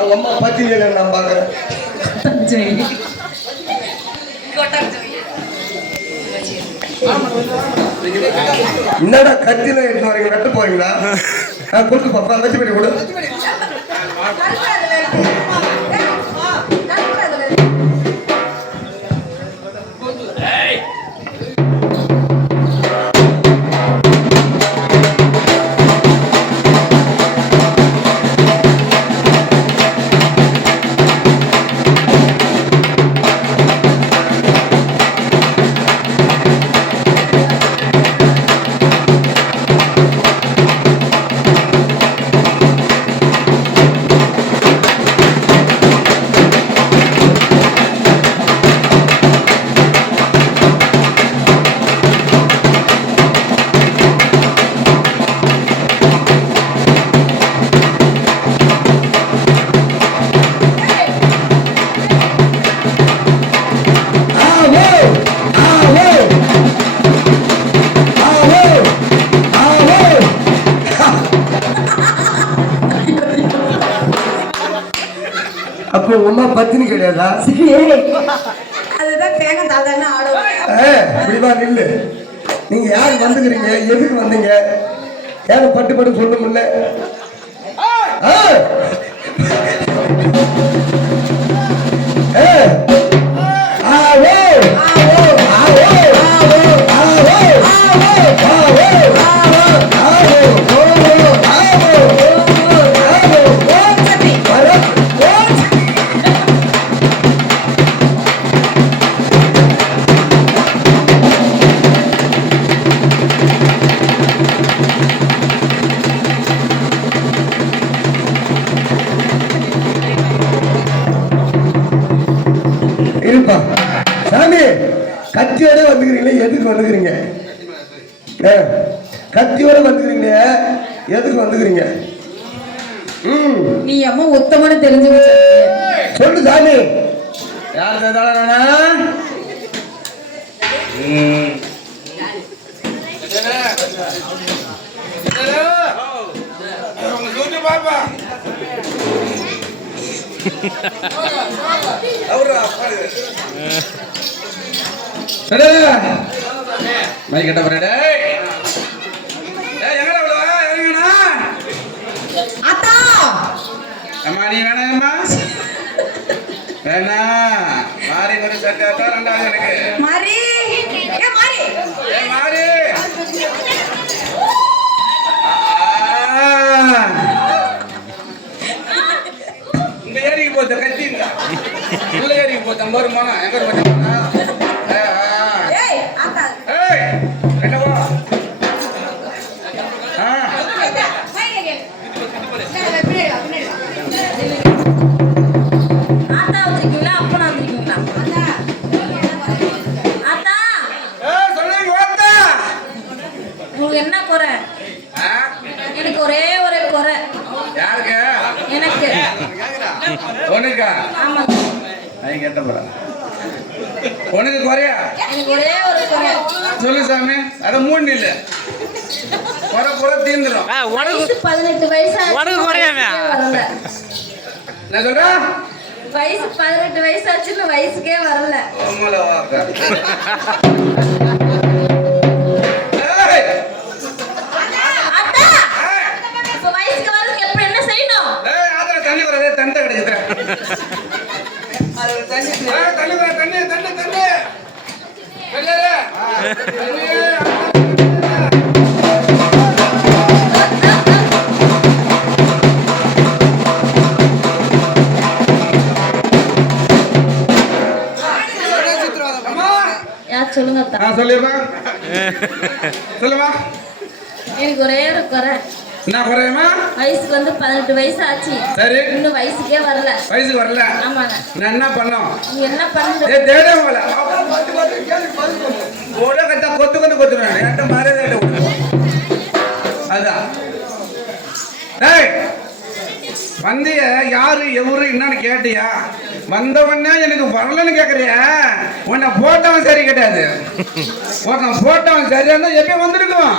அம்மா பத்தி நான் பாக்குறேன். என்னடா கத்தில எடுத்து வரீங்க? வெட்ட போறீங்களா? கொடுத்து பாப்பா வச்சு போய் கொடு. அப்போ உமா பத்தினி கிடையாதா? அதுதான் தேங்காய் தாழ்தானே ஆடும். இப்படிவா நில்லு. நீங்க யார் வந்துக்கிறீங்க? எதுக்கு வந்தீங்க? யாரும் பட்டு பட்டு சொல்ல முடியல. சாமி கத்தியோட வந்துக்கிறீங்களே, எதுக்கு வந்துக்கிறீங்க? கத்தியோட வந்துக்கிறீங்களே, எதுக்கு வந்துக்கிறீங்க? நீ அம்மா உத்தமனு தெரிஞ்சு சொல்லு சாமி. யார் தானா? மைக்கட்ட போறே. அத்தா அம்மா நீ வேணாம்மா, வேணா மாறி ஒரு சட்டை ரெண்டாவது எனக்கு மாறி மாறி இந்த ஏரிக்கு போத்த கத்திங்க உள்ள ஏரிக்கு போத்த ஒரு போனா எங்க போனா என்ன குறை? எனக்கு ஒரே ஒரு குறை. யாருக்கு? எனக்கு. உனக்கா? ஆமா. நான் கேட்ட போறேன். உனக்கு குறையா? எனக்கு ஒரே ஒரு குறை. சொல்லு சாமி. அத மூணு இல்ல. குறை குறை தீந்துரும். உனக்கு 18 வயசு ஆச்சு. உனக்கு குறையாமே. நான் சொல்றேன். வயசு 18 வயசு ஆச்சுன்னு வயசுக்கே வரல. ஓமல வாக்கா. தண்ணி கிடைக்குது. சொல்லுங்க. சொல்லுமா. எனக்கு ஒரே ஒரு குறை. என்ன குறையுமா? வயசுக்கு வந்து 18 வயசு ஆச்சு. சரி. இன்னும் வயசுக்கே வரல. வயசுக்கு வரல. ஆமாங்க. நான் என்ன பண்ணோம்? நீ என்ன பண்ணு? ஏ தேடவல. ஓட கட்ட கொத்து கொத்துறானே. ஏட்ட மாரேதே விடு. அதான். டேய். வந்திய யாரு எவரு என்னன்னு கேட்டியா? வந்தவனே எனக்கு வரலன்னு கேக்குறியா? உன்னை போட்டவன் சரி கிடையாது. போட்டவன் சரியா இருந்தா எப்ப வந்திருக்கும்?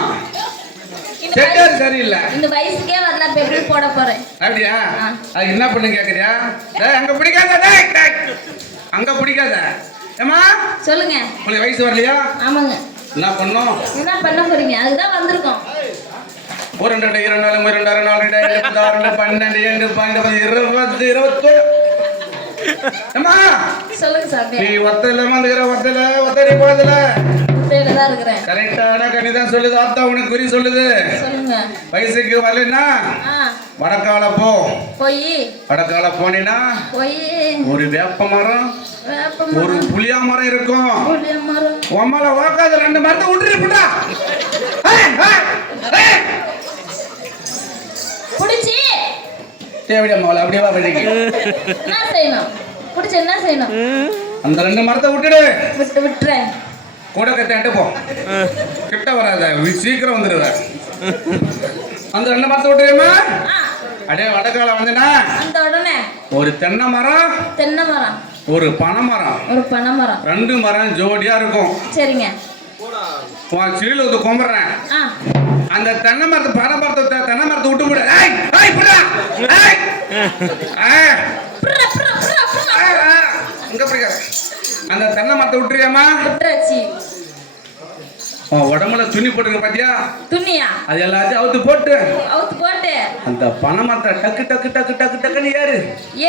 சரியில்லை. இந்த வயசுக்கே வரல தான் இப்ப எப்படி போட போறேன். அப்படியா? அது என்ன பண்ணு கேக்குறியா? டேய் அங்க பிடிக்காத, டேய் டேய். அங்க பிடிக்காத. ஏமா சொல்லுங்க. உங்களுக்கு வயசு வரலையா? ஆமாங்க. என்ன பண்ணோம்? என்ன பண்ண போறீங்க? அதுதான் வந்திருக்கோம். 1 2 2 4 3 2 4 2 5 12 2 12 20 21. ஏமா சொல்லுங்க சாமி. நீ ஒத்தல வந்துற ஒத்தடி போதல. அப்படியே தான் இருக்கிறேன். கரெக்டான கணிதான் சொல்லுது. ஆத்தா உனக்கு குறி சொல்லுது. சொல்லுங்க. வயசுக்கு வரலன்னா வடக்கால போ. போய் வடக்கால போனீனா ஒரு வேப்ப மரம் ஒரு புளியா மரம் இருக்கும். உம்மால உக்காத 2 மரத்தை விட்டுருப்பா. புடிச்சி தேவையா மவள அப்படியே வா வழிக்கு. என்ன செய்யணும்? புடிச்சு என்ன செய்யணும்? அந்த 2 மரத்தை விட்டுடு. விட்டுறேன். கூட கட்டாண்டு போ. கிட்ட வராத, சீக்கிரம் வந்துடுவ. அந்த 2 மரத்தை விட்டுருமா? அடே வடக்கால வந்தனா அந்த உடனே ஒரு தென்னை மரம் ஒரு பனை மரம் 2 மரம் ஜோடியா இருக்கும். சரிங்க. சீல வந்து கும்பிடுறேன். அந்த தென்னை மரத்தை தென்னை மரத்தை விட்டு விடு. அந்த தென்னை மரத்தை விட்டுறியாமா? உடம்புல துணி போட்டுருக்க பாத்தியா? துணியா? அது எல்லாத்தையும் அவுத்து போட்டு அந்த பனை மரத்தை டக்கு டக்கு டக்கு டக்கு டக்குன்னு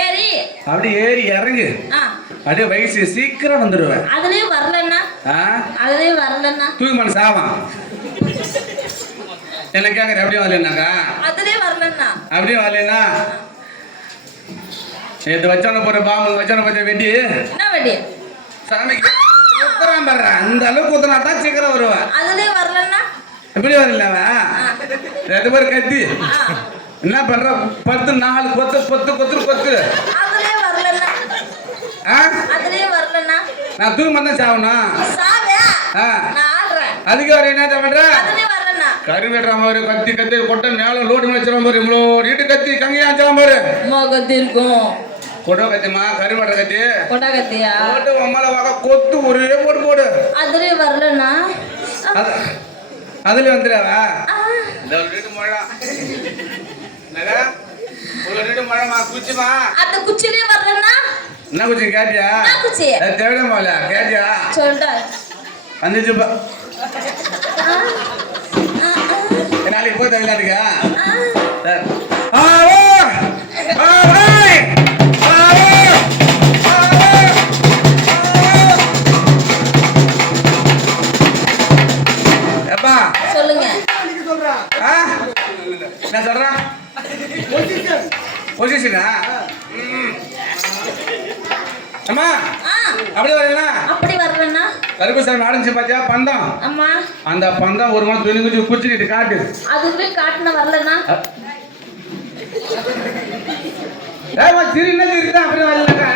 ஏறி அப்படி ஏறி இறங்கு. அப்படியே வயசு சீக்கிரம் வந்துடுவேன். அதுலயும் வரலன்னா தூக்கு மனு சாவான். என்ன கேக்குற? அப்படியே வரலன்னாக்கா அப்படியே வரலன்னா நேற்று வச்சான போற பாம்பு வச்சான பச்சை வெட்டி சாமிக்கு குத்துறான் பாரு. அந்த அளவுக்கு குத்துனா தான் சீக்கிரம் வருவேன். எப்படி வரலவா? 2 பேர் கத்தி என்ன பண்ற? 10 4 கொத்து நான் தூங்க தான் சாவணும். அதுக்கு வர என்ன பண்ற? கறி வெட்டுற மாதிரி கத்தி கொட்டை மேல லோடு வச்சிட மாதிரி இவ்வளோ நீட்டு கத்தி கங்கையா பாரு. கத்தி இருக்கும். கொடை கத்திமா கறி வெட்டுற கத்தி கொட்டை கத்தியா போட்டு உம்மால வாங்க கொத்து ஒரே போடு. அதுலயே வரலன்னா அதுல வந்துடாவா? இந்த வீட்டு மழை ஒரு மழைமா குச்சிமா அந்த குச்சிலே வரலன்னா என்ன குச்சி கேட்டியா? தேவையா போல கேட்டியா? சொல்லிட்டா வந்துச்சுப்பா. நாளைக்கு போய் தமிழ்நாட்டுக்கா? எப்பா சொல்லுங்க. என்ன சொல்றான்? பொசிஷனா? அம்மா அப்படி வரலன்னா கருப்புசாமி ஆரம்பிச்சு பாத்தியா பந்தம்? அம்மா அந்த பந்தம் ஒரு மாதிரி துணி குச்சி குச்சிட்டு காட்டு. அதுக்குள்ளே காட்டுன வரலன்னா திருநா அப்படி வரல.